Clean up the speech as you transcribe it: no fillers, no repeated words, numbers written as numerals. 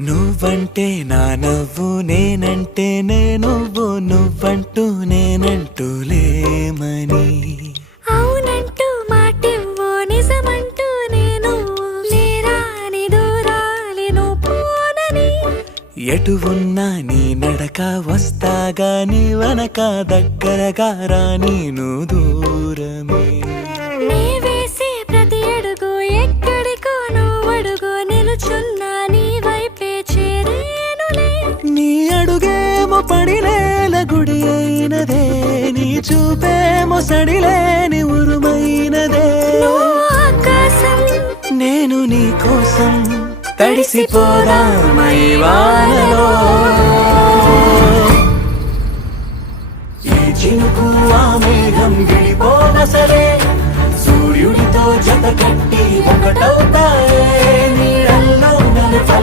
నువ్వంటే నా నవ్వు నేనంటే నువ్వు నువ్వంటూ నేనంటూ లేమని అవునంటూ మాటివ్వు నిజమంటూ నేను లేరాని దూరాలను పోనని ఎటు ఉన్నా నీ నడక వస్తాగా నీ వనక దగ్గరగా రాని నువ్వు దూరమే నీ వేసే ప్రతి అడుగు ఎక్కడికో నువ్వు అడుగు నిలుచున్నా నీ వైపే చేరేనులే నీ అడుగేమో పడినేల గుడి అయినదే నీ చూపేమో సడిలేని ఉరుమైనదే నువ్వు ఆకాశం నేను నీ కోసం తడిసిపోదామై వానలో ఈ చినుకు ఆ మేఘం విడిపోన సరే సూర్యుడితో జత కట్టి ఒకటవుతాయే నీడల్లో నలుపల్ల